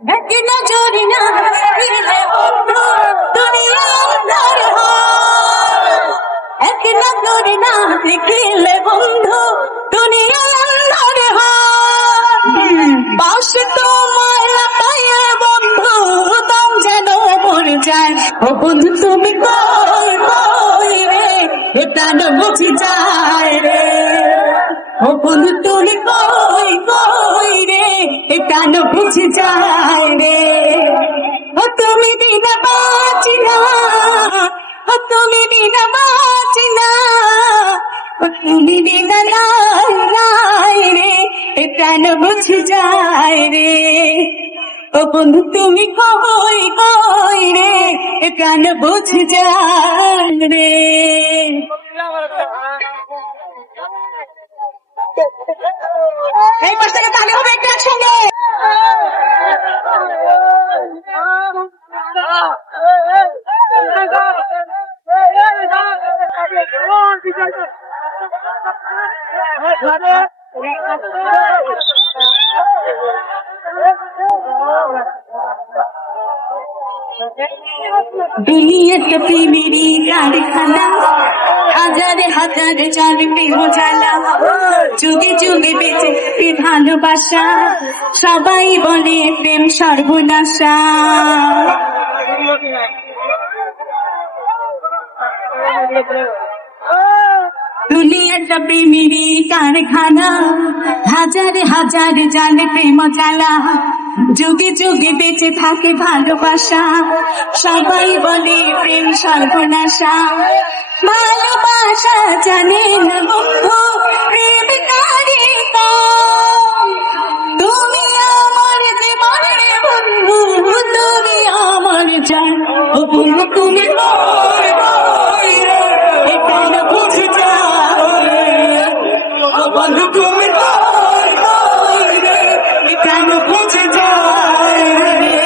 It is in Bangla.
এক নজর না ফিরলে বন্ধু দুনিয়া অন্ধার হয়। এক নজর না ফিরলে বন্ধু দুনিয়া অন্ধার হয়। পাশে তোমায় লাগায়ে বন্ধু দম যেন মরে যায়। ও বন্ধু তুমি কই কই রে, এটা না বুঝি যায় রে। ও বন্ধু তুমি কই কই রে, এটা না বুঝি যায় রে। ও তুমি বিনা বাঁচি না, ও তুমি বিনা বাঁচি না, ও তুমি বিনা লাই লাই রে, এটা না বুঝি যায় রে। ও বন্ধু তুমি কই কই রে, এটা না বুঝি যায় রে। এই পাশ থেকে তাহলে হবে একটা একসঙ্গে। দুনিয়াতে প্রেমেরই কারখানা, হাজারে হাজারে চলে প্রেম জ্বালা। যুগে যুগে বেঁচে ভালোবাসা, সবাই বলে প্রেম সর্বনাশা। দুনিয়াটা প্রেমেরই কারখানা, হাজারে হাজারে জানে প্রেম জ্বালা। যুগে যুগে বেঁচে থাকে ভালোবাসা, সবাই বলে প্রেম সর্বনাশা। ভালোবাসা জানে না বন্ধু প্রেম কারে কম। তুমি আমার জীবন রে বন্ধু, তুমি আমার জান। ও বন্ধু তুমি কই কই রে, এটা না বুঝি যায় রে। ও বন্ধু তুমি কই কই রে, এটা না বুঝি যায় রে।